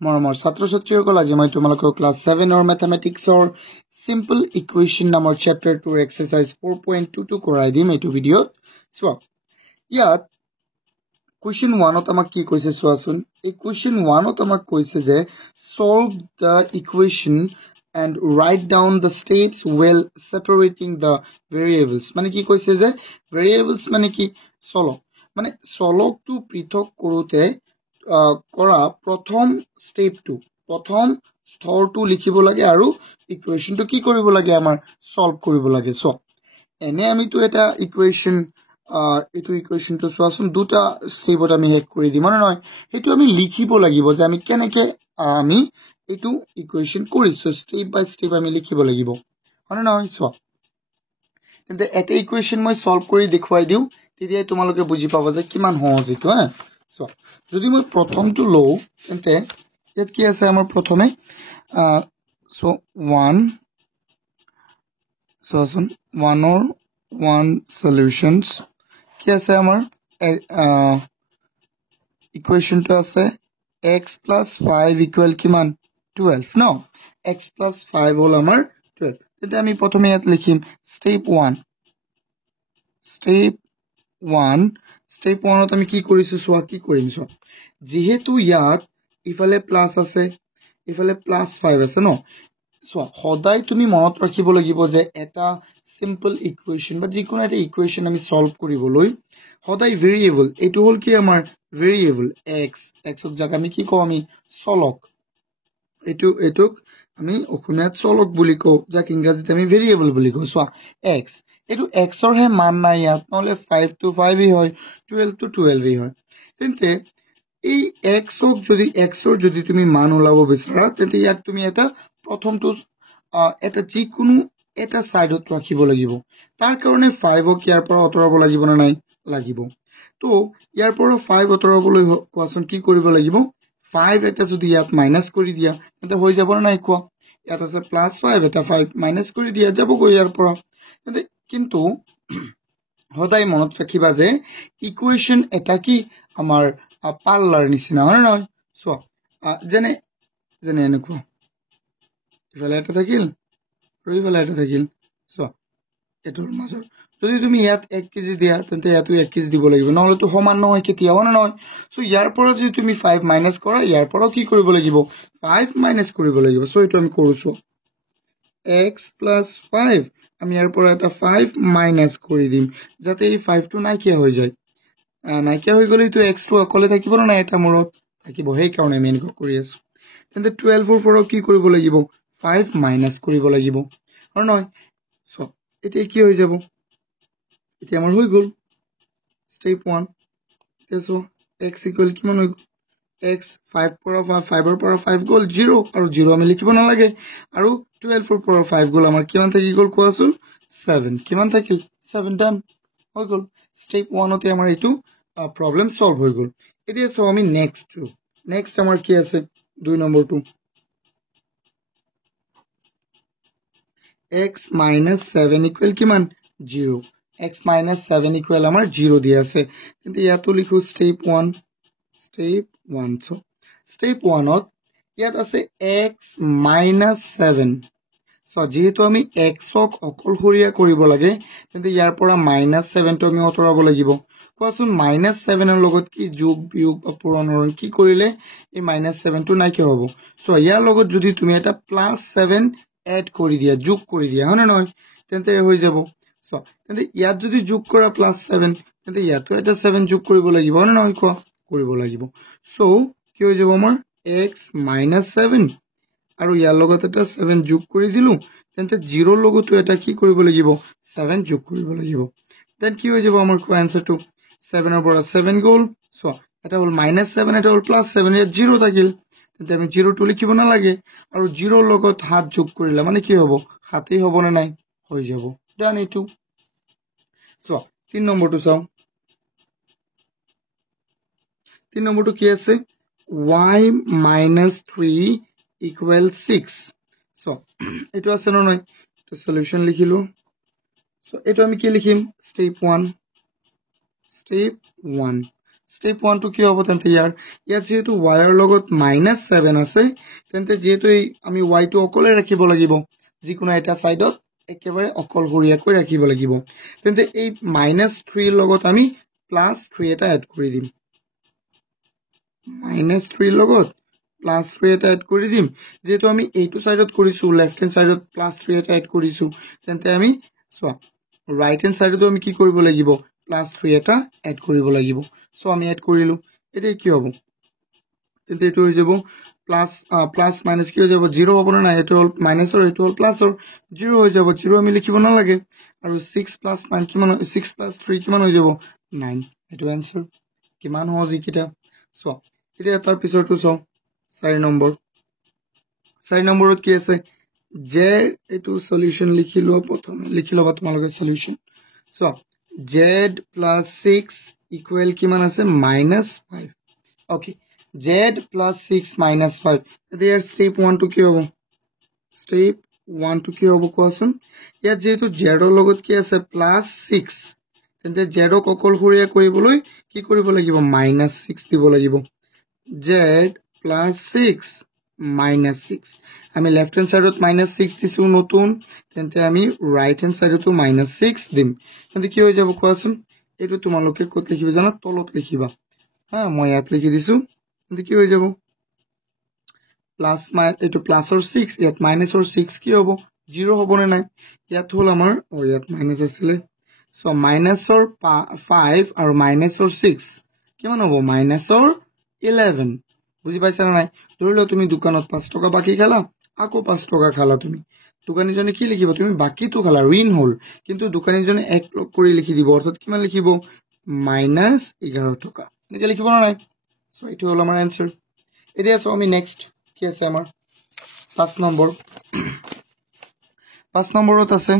মৰমৰ ছাত্ৰ ছাত্ৰীসকল আজি মই তোমালোকৰ ক্লাছ 7 অৰ ম্যাথমেটিক্সৰ সিম্পল ইকুৱেশ্যন নামৰ চেপ্টাৰ 2 এক্সাৰসাইজ 4.22 কৰাই দিম এইটো ভিডিঅ'ত চোৱা ইয়াত কুৱেশ্যন 1 ত আমাক কি কৈছে চোৱাচোন এই কুৱেশ্যন 1 ত আমাক কৈছে যে solve the equation and write down the steps while separating the variables মানে কি কৈছে যে variables মানে কি চলক মানে চলকটো পৃথক কৰোতে কৰা প্ৰথম স্টেপটো প্ৰথম স্তৰটো লিখিব লাগে আৰু ইকুৱেশ্যনটো কি কৰিব লাগে আমাৰ সলভ কৰিব লাগে সো এনে আমিটো এটা ইকুৱেশ্যন এটো ইকুৱেশ্যনটো চোৱাচোন দুটা স্টেপত আমি হেক কৰি দিম মানে নহয় হেতু আমি লিখিব লাগিব যে আমি কেনেকে আমি এটো ইকুৱেশ্যন কৰিছো স্টেপ বাই স্টেপ আমি লিখিব লাগিব মানে নহয় সো তেন্তে এটা ইকুৱেশ্যন মই সলভ কৰি দেখুৱাই দিও তেতিয়া তোমালোকে বুজি পাবা যে কিমান সহজ এটো হা সো যদি মই প্ৰথমটো লও তেন্তে ইয়াত কি আছে আমাৰ প্ৰথমে সো 1 সো 1 or 1 solutions কি আছে আমাৰ ইকুৱেশ্যনটো আছে x + 5 = কিমান 12 ন x + 5 হল আমাৰ 12 তেতিয়া আমি প্ৰথমে ইয়াত লিখিম step 1 step 1 ত আমি কি কৰিছো সোৱা কি কৰিম সোৱা যেহেতু ইয়াত ইফালে প্লাস আছে ইফালে +5 আছে ন সো সদায় তুমি মনত ৰাখিব লাগিব যে এটা সিম্পল ইকুৱেশ্যন বা যিকোনো এটা ইকুৱেশ্যন আমি সলভ কৰিবলৈ সদায় ভেৰিয়েবল এটো হল কি আমাৰ ভেৰিয়েবল x ক জাক আমি কি কও আমি চলক এটোক আমি অসমীয়াত চলক বুলি কও যাক ইংৰাজীত আমি ভেৰিয়েবল বুলি কও সো x এটো x ৰ হে মান নাই ইয়াত নহলে 5 to 5 ই হয় 12 to 12 ই হয় তেন্তে এই x ক যদি x ৰ যদি তুমি মান ওলাব বিচাৰা তেন্তে ইয়াক তুমি এটা প্ৰথমটো এটা যিকোনো এটা সাইডত ৰাখিব লাগিব তাৰ কাৰণে 5 ক ইয়াৰ পৰা অতৰাব লাগিব না নাই লাগিব তো ইয়াৰ পৰা 5 অতৰাবলৈ কোৱাচোন কি কৰিব লাগিব 5 এটা যদি ইয়াত মাইনাস কৰি দিয়া তেন্তে হৈ যাব না নাই কোৱা ইয়াত আছে +5 এটা 5 মাইনাস কৰি দিয়া যাব গৈ ইয়াৰ পৰা তেন্তে কিন্তু সদায় মনত ৰাখিবা যে ইকুৱেশ্যন এটা কি আমাৰ পাল্লাৰ নিচিনা হয় নহয় সো যেনে এনেকুৱা ইফালে এটা থাকিল আৰু ইফালে এটা থাকিল সো এটোৰ মাজৰ যদি তুমি ইয়াত 1 কেজি দিয়া তেন্তে ইয়াতো 1 কেজি দিব লাগিব নহলে তো সমান নহয় কেতিয়াও না নহয় সো ইয়াৰ পৰা যদি তুমি 5 মাইনাস কৰা ইয়াৰ পৰা কি কৰিব লাগিব 5 মাইনাস কৰিব লাগিব সো এটো আমি কৰিছো x + 5 আমি ইয়াৰ পৰা এটা 5 মাইনাস কৰি দিম যাতে এই 5 টো নাইকিয়া হৈ যায় নাইকিয়া হৈ গলে তো x টো অকলে থাকিব না এটা মূৰত থাকিব হেই কাৰণে আমি এনেকৈ কৰি আছো তেন্তে 12 ৰ পৰা কি কৰিব লাগিব 5 মাইনাস কৰিব লাগিব আৰু নহয় সো এতিয়া কি হৈ যাব এতিয়া আমাৰ হৈ গল step 1 তেসো x = কিমান হৈ গল x 5 পৰা 5 ৰ পৰা 5 গল 0 আৰু 0 আমি লিখিব না লাগে আৰু 12 ৰ পৰা 5 গল আমাৰ কিমান থাকি গল কোৱাচোন 7 কিমান থাকিল 7 ডান হৈ গল step 1 তে আমাৰ এটো প্ৰবলেম সলভ হৈ গল এতিয়া সো আমি নেক্সট আমাৰ কি আছে 2 নম্বৰটো x - 7 = কিমান 0 x - 7 = আমাৰ 0 দিয়া আছে কিন্তু ইয়াতো লিখো step 1 সো step 1 ত ইয়াত আছে x - 7 সো যেহেতু আমি x ক অকলহৰীয়া কৰিব লাগে তেন্তে ইয়াৰ পৰা -7 টো আমি অতৰাব লাগিব কোৱাচোন -7 ৰ লগত কি যোগ বিয়োগ বা পূৰণৰ কি কৰিলে এই -7 টো নাইকিয়া হ'ব সো ইয়াৰ লগত যদি তুমি এটা +7 এড কৰি দিয়া যোগ কৰি দিয়া হয় না নহয় তেন্তে হৈ যাব সো তেন্তে ইয়াত যদি যোগ কৰা +7 তেন্তে ইয়াতো এটা 7 যোগ কৰিব লাগিব হয় না নহয় কোৱা কৰিব লাগিব সো কি হৈ যাব আমাৰ x - 7 আৰু ইয়াৰ লগত এটা 7 যোগ কৰি দিলু তেন্তে 0 ৰ লগতো এটা কি কৰিব লাগিব 7 যোগ কৰিব লাগিব দেন কি হৈ যাব আমাৰ কোৱা আনসাৰটো 7 ৰ পৰা 7 গল সো এটা হল -7 এটা হল +7 ইয়াত 0 থাকিল তেন্তে আমি 0 টো লিখিব না লাগে আৰু 0 ৰ লগত 7 যোগ কৰিলে মানে কি হ'ব 7 ই হ'ব না নাই হৈ যাব ডান এটো সো 3 নম্বৰটো চাও 3 নম্বৰটো কি আছে y - 3 = 6 সো এটো আছে না নাই তো সলিউশন লিখিলো সো এটো আমি কি লিখিম step 1 স্টেপ 1 টু কি হ'ব তেন্তে ইয়াত যেহেতু y ৰ লগত -7 আছে তেন্তে যেহেতু আমি y টো অকলে ৰাখিব লাগিব যিকোনো এটা সাইডত একেবাৰে অকলশৰীয়াকৈ ৰাখিব লাগিব তেন্তে এই -3 ৰ লগত আমি +3 এটা এড কৰি দিম -3 ৰ লগত +3 এটা এড কৰি দিম যেহেতু আমি এইটো সাইডত কৰিছো লেফট হ্যান্ড সাইডত +3 এটা এড কৰিছো তেন্তে আমি চোৱা ৰাইট হ্যান্ড সাইডতো আমি কি কৰিব লাগিব +3 এটা এড কৰিব লাগিব সো আমি এড কৰিলো এতিয়া কি হ'ব তেন্তে এটো হৈ যাব প্লাস মাইনাস কি হৈ যাব 0 হ'ব না এটো হল মাইনাসৰ এটো হল প্লাসৰ 0 হৈ যাব 0 আমি লিখিব না লাগে আৰু 6 + 9 কিমান 6 + 3 কিমান হৈ যাব 9 এটো आंसर কিমান হ'ব জিকিটা সো এতিয়া তাৰ পিছৰটো চাও 4 নম্বৰত কি আছে z এটো সলিউশন লিখিলো প্ৰথমে লিখিলো বা তোমালোকে সলিউশন সো z + 6 ইকুৱেল কিমান আছে -5 ওকে z + 6 -5 এতিয়া স্টেপ 1 টু কি হ'ব স্টেপ 1 টু কি হ'ব কোৱাচোন ইয়াত যেহেতু z ৰ লগত কি আছে +6 তেন্তে z ক অকলশৰীয়া কৰিবলৈ কি কৰিব লাগিব -6 দিব লাগিব z + 6 -6 আমি লেফট হ্যান্ড সাইডত -6 দিছো নতুন তেন্তে আমি রাইট হ্যান্ড সাইডতো -6 দিম তেন্তে কি হৈ যাব কোৱাচোন এটো তোমালোকে কত লিখিবা জানা তলত লিখিবা হ্যাঁ মই ইয়াত লিখি দিছো তেন্তে কি হৈ যাব প্লাস এটো প্লাসৰ 6 ইয়াত মাইনাসৰ 6 কি হ'ব 0 হ'ব নে নাই ইয়াত হল আমাৰ ইয়াত মাইনাস আছিল সো মাইনাসৰ 5 আৰু মাইনাসৰ 6 কিমান হ'ব মাইনাসৰ 11 বুজি পাইছা না নাই ধৰিলো তুমি দোকানত 5 টকা বাকি খালা আকৌ 5 টকা খালা তুমি দোকানীজনে কি লিখিব তুমি বাকিটো খালা ঋণ হল কিন্তু দোকানীজনে এক লগ কৰি লিখি দিব অৰ্থাৎ কিমান লিখিব -11 টকা এটা লিখিব না নাই সো এটো হল আমাৰ आंसर এতিয়া সো আমি নেক্সট কি আছে আমাৰ 5 নম্বৰত আছে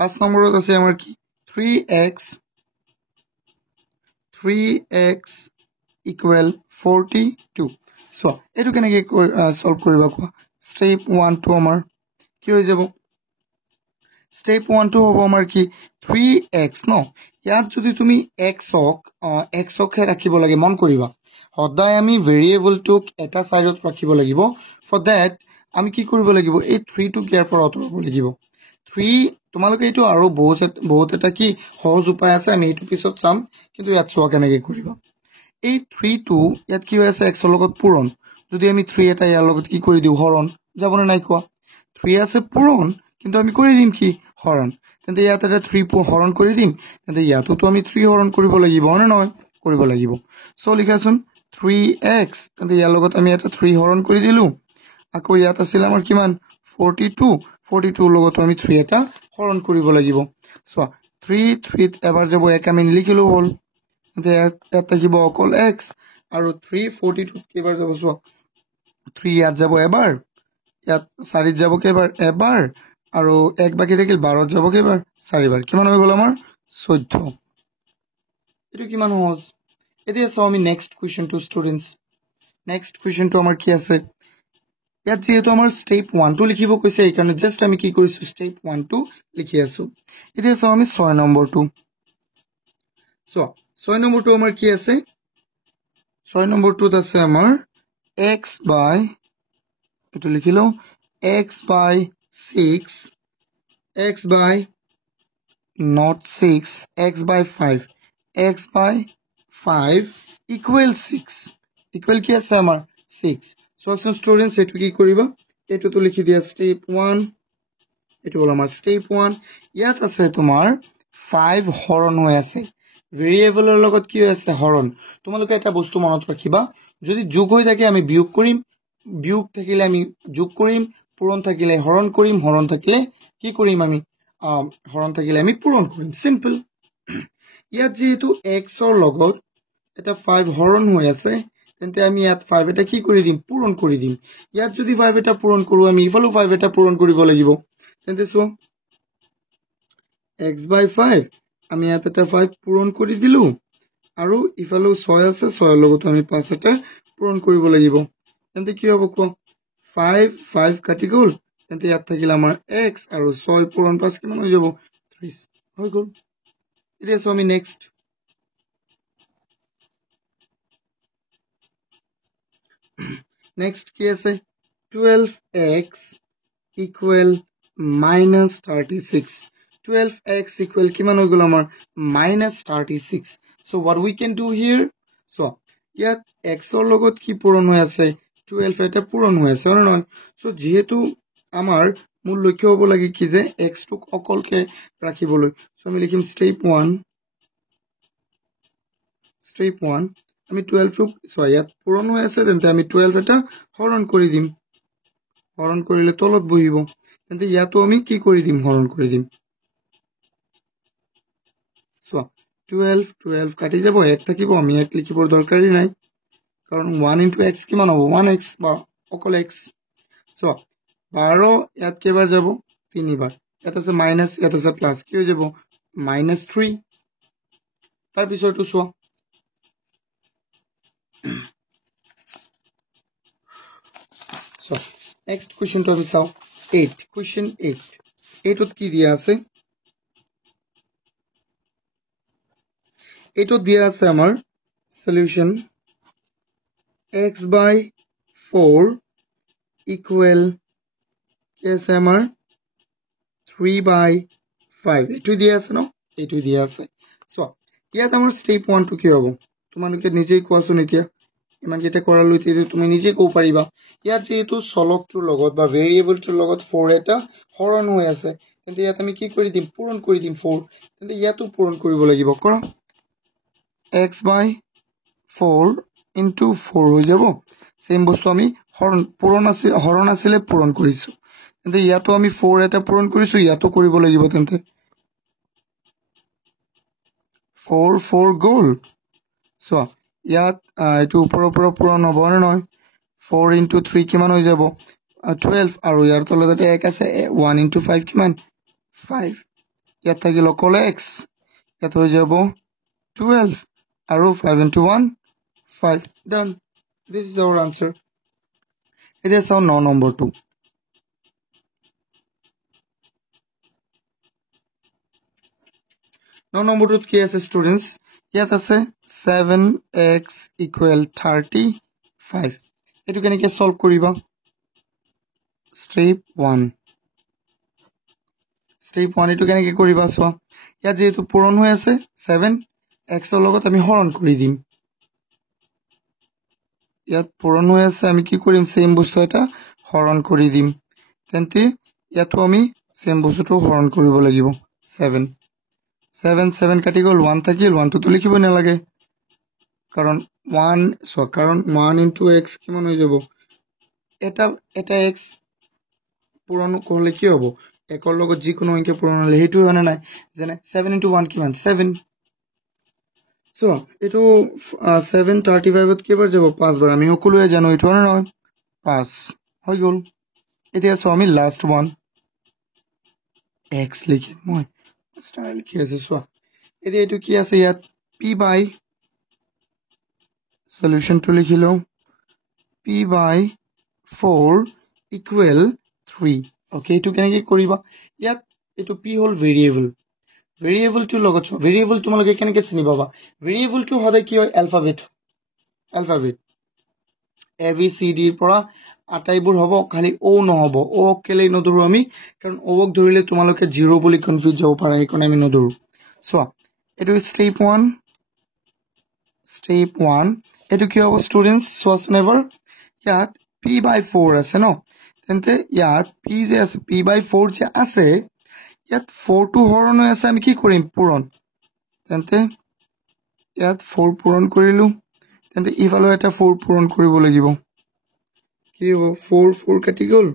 5 নম্বৰত আছে আমাৰ কি 3x = 42 সো এটো কেনেকৈ সলভ কৰিবা কোৱা স্টেপ 1 টু আমাৰ কি হৈ যাব স্টেপ 1 টু হ'ব আমাৰ কি 3x ন ইয়াত যদি তুমি x ক ৰাখিব লাগে মন কৰিবা সদায় আমি ভেৰিয়েবলটোক এটা সাইডত ৰাখিব লাগিব ফৰ দ্যাট আমি কি কৰিব লাগিব এই 3 টো ইয়াৰ পৰা আঁতৰাব লাগিব 3 তোমালোকে এইটো আৰু বহুত এটা কি সহজ উপায় আছে আমি এইটো পিছত চাম কিন্তু ইয়াত চোৱা কেনেকৈ কৰিবা এই 3 টো ইয়াত কি হৈ আছে x ৰ লগত পূৰণ যদি আমি 3 এটা ইয়াৰ লগত কি কৰি দিও হৰণ যাবনে নাই কোৱা 3 আছে পূৰণ কিন্তু আমি কৰি দিম কি হৰণ তেন্তে ইয়াত এটা 3 হৰণ কৰি দিম তেন্তে ইয়াততো আমি 3 হৰণ কৰিব লাগিব না নহয় কৰিব লাগিব সো লিখাচোন 3x তেন্তে ইয়াৰ লগত আমি এটা 3 হৰণ কৰি দিলো আকৌ ইয়াত আছিল আমাৰ কিমান 42 লগত আমি 3 এটা হৰণ কৰিব লাগিব সো 3 এবাৰ যাব এক আমি লিখিলো হল তেন্তে এটা থাকিব অকল x আৰু 342 কেবাৰ যাব সো 3 ইয়াত যাব এবাৰ ইয়াত 4 যাব কেবাৰ এবাৰ আৰু এক বাকি থাকিল 12 যাব কেবাৰ 4 বাৰ কিমান হৈ গল আমাৰ 14 এটো কিমান সহজ এতিয়া চাও আমি next question to students next question to আমাৰ কি আছে ইয়াত যেহেতু আমাৰ স্টেপ 1 টু লিখিব কৈছে এই কাৰণে জাস্ট আমি কি কৰিছো স্টেপ 1 টু লিখি আছো এতিয়া চাও আমি 6 নম্বৰটো সো 6 নম্বৰটো আমাৰ কি আছে 6 নম্বৰটোত আছে আমাৰ x by এটো লিখিলো x by 6 x by not 6 x by 5 x by 5 equal 6 equal কি আছে আমাৰ 6 so students এটো কি কৰিবা এটো তো লিখি দিয়া step 1 এটো হল আমাৰ step 1 ইয়াত আছে তোমাৰ 5 হৰণ হৈ আছে ভেৰিয়েবলৰ লগত কি আছে হৰণ তোমালোকে এটা বস্তু মনত ৰাখিবা যদি যোগ হৈ থাকে আমি বিয়োগ কৰিম বিয়োগ থাকিলে আমি যোগ কৰিম পূৰণ থাকিলে হৰণ কৰিম হৰণ থাকিলে কি কৰিম আমি হৰণ থাকিলে আমি পূৰণ কৰিম সিম্পল ইয়াত যেহেতু x ৰ লগত এটা 5 হৰণ হৈ আছে তেন্তে আমি ইয়াত 5 এটা কি কৰি দিম পূৰণ কৰি দিম ইয়াত যদি 5 এটা পূৰণ কৰো আমি ইফালে 5 এটা পূৰণ কৰিব লাগিব তেন্তে সো x by 5 আমি ইয়াত এটা 5 পূৰণ কৰি দিলো আৰু ইফালে 6 আছে 6 ৰ লগত আমি 5 এটা পূৰণ কৰিব লাগিব তেন্তে কি হ'ব কোৱা 5 কাটি গল তেন্তে ইয়াত থাকিল আমাৰ x আৰু 6 পূৰণ 5 কিমান হৈ যাব 30 হৈ গল এতিয়া সো আমি নেক্সট নেক্সট কি আছে 12x ইকুৱেল -36 12x ইকুৱেল কিমান হৈ গ'ল আমাৰ -36 so what we can do here so ইয়াত x ৰ লগত কি পূৰণ হৈ আছে 12 এটা পূৰণ হৈ আছে হয় নহয় so যেহেতু আমাৰ মূল লক্ষ্য হ'ব লাগে কি যে x টোক অকলকে ৰাখিবলৈ so আমি লিখিম step 1 আমি 12 টোক so ইয়াত পূৰণ হৈ আছে তেন্তে আমি 12 এটা হৰণ কৰি দিম হৰণ কৰিলে তলত বহিব তেন্তে ইয়াতো আমি কি কৰি দিম হৰণ কৰি দিম so 12 কাটি যাব 1 থাকিব আমি 1 লিখিবৰ দৰকাৰি নাই কাৰণ 1 into x কিমান হ'ব 1x বা অকল x so 12 ইয়াত কেবাৰ যাব 3 বাৰ ইয়াত আছে মাইনাস ইয়াত আছে প্লাস কি হৈ যাব -3 তাৰ পিছৰটো চোৱা so next question to আমি চাও 8 question 8 এটোত কি দিয়া আছে এটো দিয়া আছে আমাৰ সলিউশন x by 4 equal কি আছে আমাৰ 3 by 5 এটো দিয়া আছে ন এটো দিয়া আছে সো ইয়াত আমাৰ স্টেপ 1 টু কি হ'ব তোমালোকে নিজেই কোৱাছোন এতিয়া ইমান কেটা কৰালৈ তেতিয়া তুমি নিজে কও পাৰিবা ইয়াত যেহেতু চলকটোৰ লগত বা ভেৰিয়েবলটোৰ লগত 4 এটা হৰণ হৈ আছে তেন্তে ইয়াত আমি কি কৰি দিম পূৰণ কৰি দিম 4 তেন্তে ইয়াতো পূৰণ কৰিব লাগিব কৰা x by 4 into 4 হৈ যাব সেম বস্তু আমি হৰণ আছিলে পূৰণ কৰিছো তেন্তে ইয়াতো আমি 4 এটা পূৰণ কৰিছো ইয়াতো কৰিব লাগিব তেন্তে 4 গ'ল সো ইয়াত এটো ওপৰৰ পৰা পূৰণ হ'ব নহয় 4 into 3 কিমান হৈ যাব 12 আৰু ইয়াৰ তলতে 1 আছে 1 into 5 কিমান 5 ইয়াত থাকিল অকল x ইয়াত হৈ যাব 12 আৰু 5 into 1 5 done this is our answer এতিয়া চাও 9 নম্বৰটো 9 নম্বৰটোত কি আছে স্টুডেন্টস ইয়াত আছে 7x equal 35 এটো কেনেকৈ সলভ কৰিবা step 1 এটো কেনেকৈ কৰিবা সো ইয়াত যেহেতু পূৰণ হৈ আছে 7 x ৰ লগত আমি হৰণ কৰি দিম ইয়াত পূৰণ হৈ আছে আমি কি কৰিম সেম বস্তু এটা হৰণ কৰি দিম তেন্তে ইয়াতো আমি সেম বস্তুটো হৰণ কৰিব লাগিব 7 কাটি গ'ল 1 থাকিল 1 টো লিখিব নালাগে কাৰণ 1 into x কিমান হৈ যাব এটা x পূৰণ কৰিলে কি হ'ব একৰ লগত যিকোনো সংখ্যা পূৰণ হ'লে হেতু হয়নে নাই যেনে 7 into 1 কিমান 7 সো এটো 735 ত কেবাৰ যাব 5 বাৰ আমি সকলোৱে জানো এটো না নহয় 5 হৈ গ'ল এতিয়া সো আমি লাস্ট ওয়ান x লিখি মই স্টাইল লিখি আছে সো এতিয়া এটো কি আছে ইয়াত p by সলিউশন টু লিখিলো p by 4 equal 3 okay এটো কেনেকৈ কৰিবা ইয়াত এটো p হল ভেৰিয়েবল টু লগত ভেৰিয়েবল তোমালোকে কেনেকৈ চিনি পাবা ভেৰিয়েবল টু হলে কি হয় alphabet a b c d ৰ পৰা আটাইবোৰ হ'ব খালি o নহব o কেলে নধৰো আমি কাৰণ o ক ধৰিলে তোমালোকে 0 বুলি কনফিউজ যাব পাৰা এইকনে আমি নধৰো সো এটো স্টেপ 1 এটো কি হ'ব স্টুডেন্টস সোয়াচোন এবাৰ ইয়াত p by 4 আছে ন তেন্তে ইয়াত p যে আছে p by 4 যে আছে ইয়াত 4 টো হৰণ হৈ আছে আমি কি কৰিম পূৰণ তেন্তে ইয়াত 4 পূৰণ কৰিলো তেন্তে ইফালে এটা 4 পূৰণ কৰিব লাগিব কি হ'ব 4 কাটি গ'ল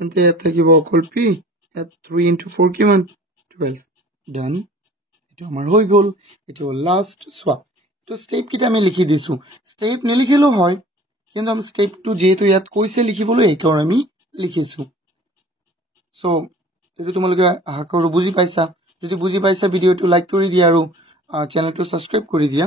তেন্তে ইয়াত থাকিব অকল p ইয়াত 3 into 4 কিমান 12 ডান এটো আমাৰ হৈ গ'ল এটো লাস্ট সোয়াপ তো স্টেপ কিটা আমি লিখি দিছো স্টেপ নিলিখিলো হয় কিন্তু আমি স্টেপ টু যেহেতু ইয়াত কৈছে লিখিবলৈ এই কাৰণ আমি লিখিছো সো যদি তোমালোকে আশা কৰো বুজি পাইছা যদি বুজি পাইছা ভিডিওটো লাইক কৰি দিয়া আৰু চ্যানেলটো সাবস্ক্ৰাইব কৰি দিয়া